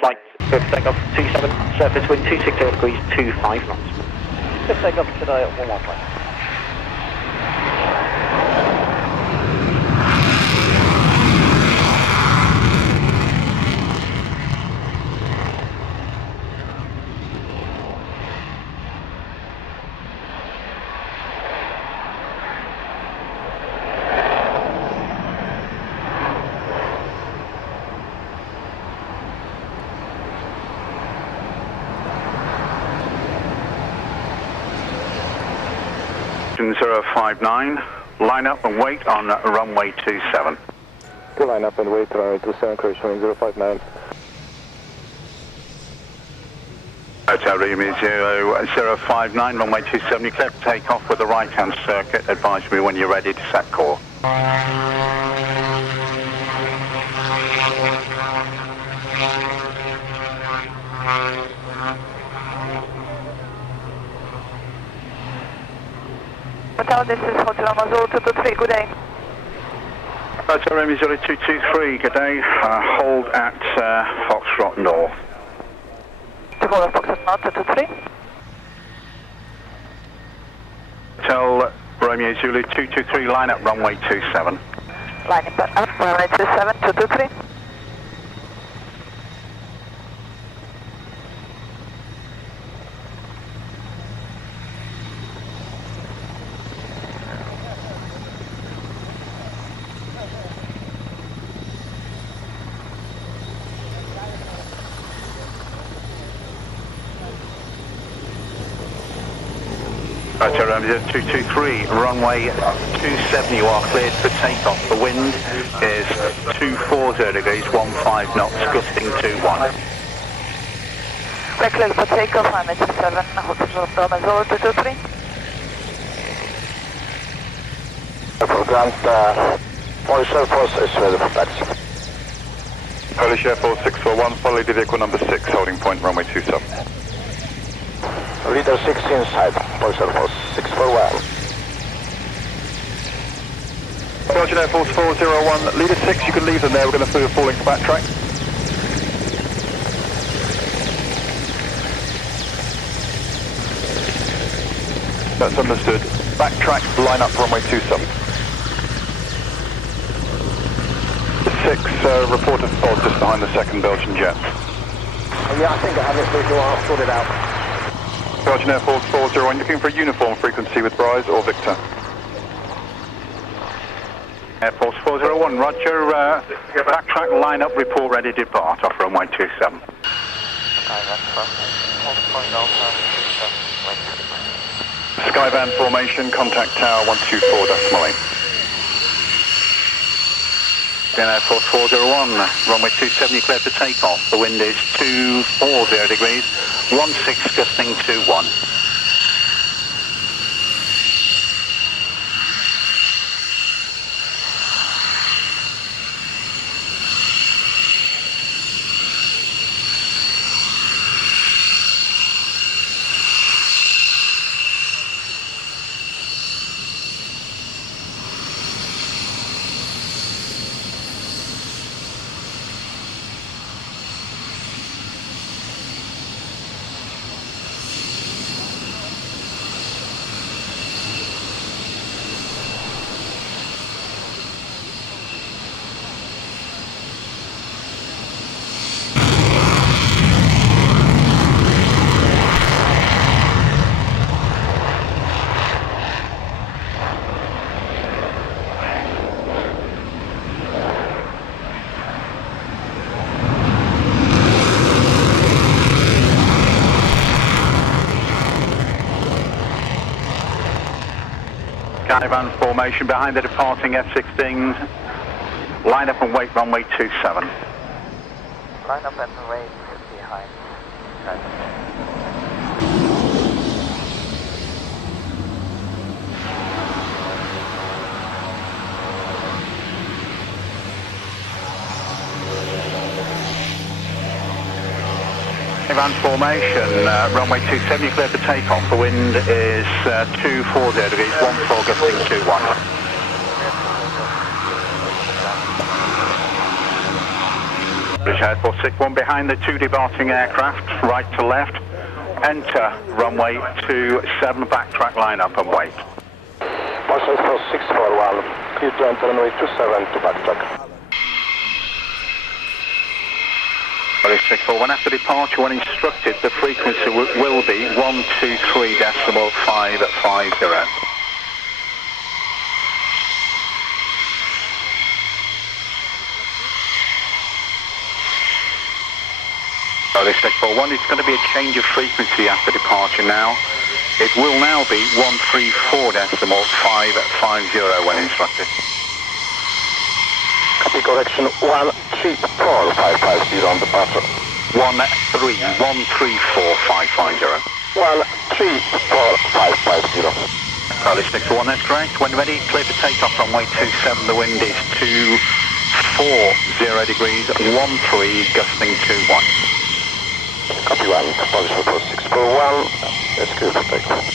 flight, takeoff 27, surface wind 260 degrees, 25 knots. Just take off today at 115. Houston 059, line up and wait on runway 27. To line up and wait, runway 27, correction 059. Hotel Romeo 059, runway 27, you clear to take off with the right hand circuit. Advise me when you're ready to set call. Hotel, this is Hotel Amazon 223, good day. Hotel Romeo 0223, good day. Hold at Foxtrot North. To hold at Foxtrot North 223. Hotel Romeo Zulu 223, line up runway 27. Line up, runway 27, 223. Hotel Romeo 223, runway 27, you are cleared for takeoff. The wind is 240 degrees, 15 knots, gusting 21. We're cleared for takeoff, runway 27, Hotel Amazon 223. Grant, Polish Air Force is ready for taxi. Polish Air Force 641, follow the vehicle number 6, holding point runway 27. Leader 6 inside, Polish Air Force 641. Belgian Air Force 401, leader 6, you can leave them there, we're going to do a full-length backtrack. That's understood. Backtrack, line up runway 27. 6, report of fog just behind the second Belgian jet. Yeah, I think I have this visual, I'll sort it out. Belgian Air Force 401, looking for a uniform frequency with Bryce or Victor. Air Force 401, roger, backtrack, line up, report ready, depart off runway 27. Skyvan formation, contact tower 124.8. Air Force 401, runway 27, you clear for takeoff. The wind is 240 degrees, 16 gusting 21. Skyvan formation behind the departing F-16s. Line up and wait runway 27. Line up and wait behind. Skyvan formation, runway 27, you clear for takeoff. The wind is 240 degrees, 14 gusting 21. Head 461 behind the two departing aircraft, right to left. Enter runway 27, backtrack line up and wait. Marshall 4641, clear to enter runway 27 to backtrack. 641 after departure, when instructed, the frequency will be 123.550. 641, it's going to be a change of frequency after departure now. It will now be 134.550 when instructed. Copy, correction 134.550 on departure. 134.550. 134.550. Charlie 641, that's correct. When ready, clear to take off runway 27. The wind is 240 degrees, 13, gusting 21. Copy 1, position 4641, let's clear for takeoff.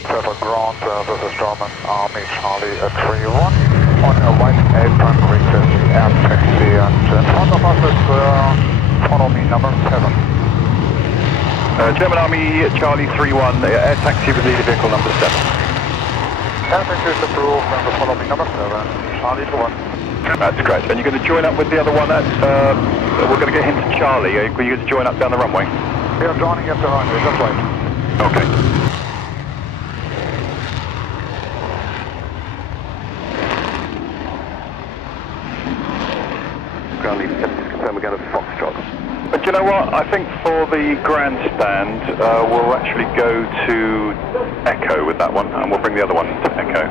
Fairford ground, this is German Army Charlie 31 on a white apron request air taxi, and in front of us is follow me number 7. German Army Charlie 31, air taxi with leader vehicle number 7. Air taxi is approved and follow me number 7, Charlie 1. That's great. And you're going to join up with the other one at, we're going to get him to Charlie. Are you going to join up down the runway? We are joining at the runway, just wait. Okay. Ground lead 7, just confirm again at Foxtrot. But you know what? I think for the grandstand, we'll actually go to Echo with that one, and we'll bring the other one to Echo.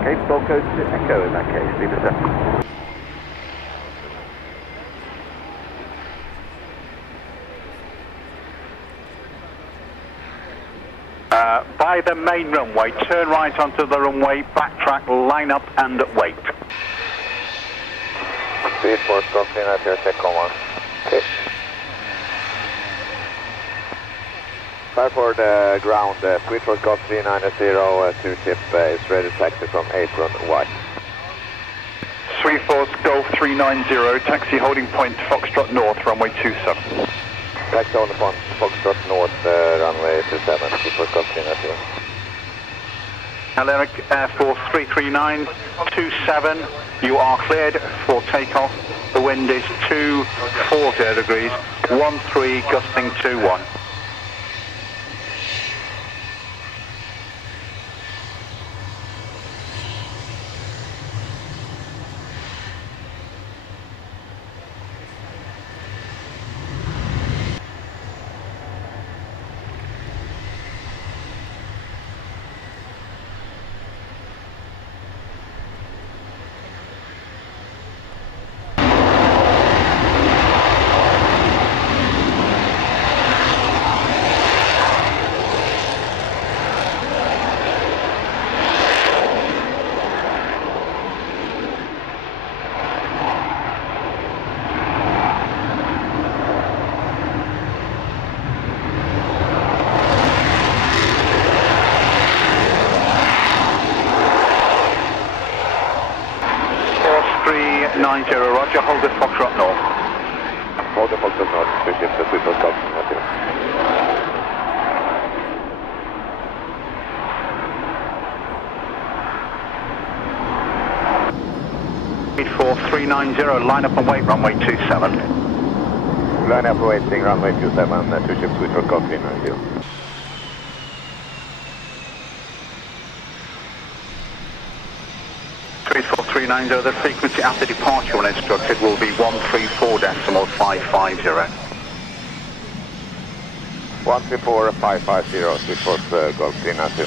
Okay, we'll go to Echo in that case, leave it 7. By the main runway, turn right onto the runway, backtrack, line up and wait. Speed for Scotland at your second one. Okay. Fairford ground, switch for Scott 390, 2 tip is ready to taxi from apron white. 34 Golf 390, taxi holding point Foxtrot North, runway 27. Taxi on the front, Foxtrot North, runway 27, switch for Scott 390. Aleric Air Force 339, 27, you are cleared for takeoff. The wind is 240 degrees, 13, gusting 21. Roger, hold the Foxtrot North. Hold the Foxtrot North, switch it to switch for Scott 390. 390, line up and wait, runway 27. Line up waiting, runway 27, 2 ships switch for Scott 390. 390, the frequency after departure when instructed will be 134.550. 134.550, switch for Golf 390.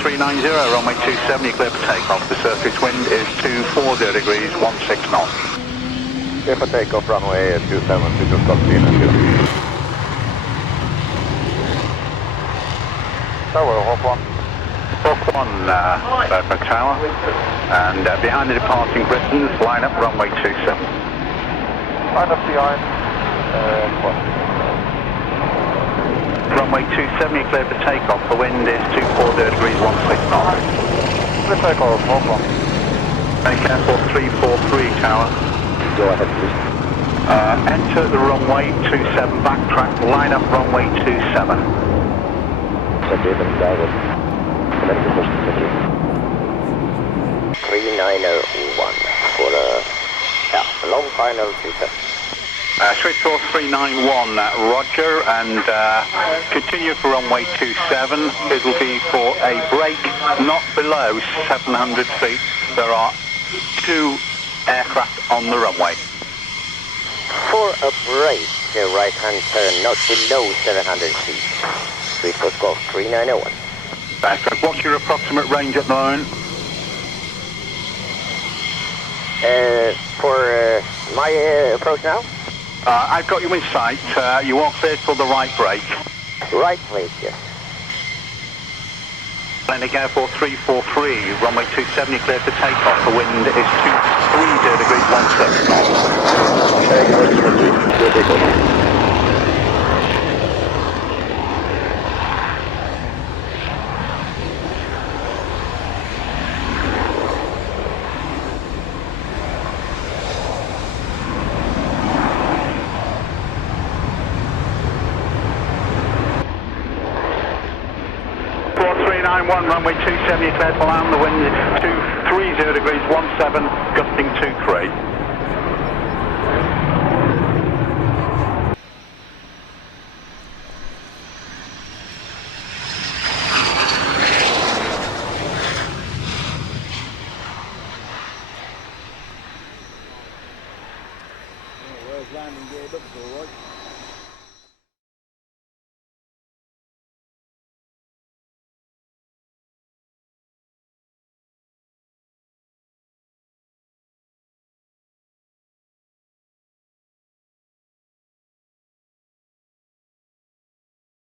390, runway 27, you clear for takeoff. The surface wind is 240 degrees, 16 knots. Clear for takeoff, runway 27, switch for Golf 390. Tower, Hawk 1. Hawk 1, Fairford Tower. And behind the departing Britons, line up runway 27. Line up behind. What? Runway 27, you're clear for takeoff. The wind is 240 degrees, 16 knots. Clear takeoff, Hawk 1. Very careful, 343 Tower. Go ahead, please. Enter the runway 27, backtrack, line up runway 27. Forgiven, David. 3901 for long final 27. Switchboard 391, Roger, and continue for runway 27. It'll be for a break not below 700 feet. There are 2 aircraft on the runway. For a break, right hand turn not below 700 feet. Switchboard Golf 3901. What's your approximate range at the moment? For my approach now? I've got you in sight. You are cleared for the right brake. Right place, yes. Atlantic Airport 343, runway 27, you're cleared for takeoff. The wind is 230 degrees, 16 knots. Good takeoff. Runway 27, you're cleared for land. The wind is 230 degrees, 17, gusting 23. Where's landing geared up, all right?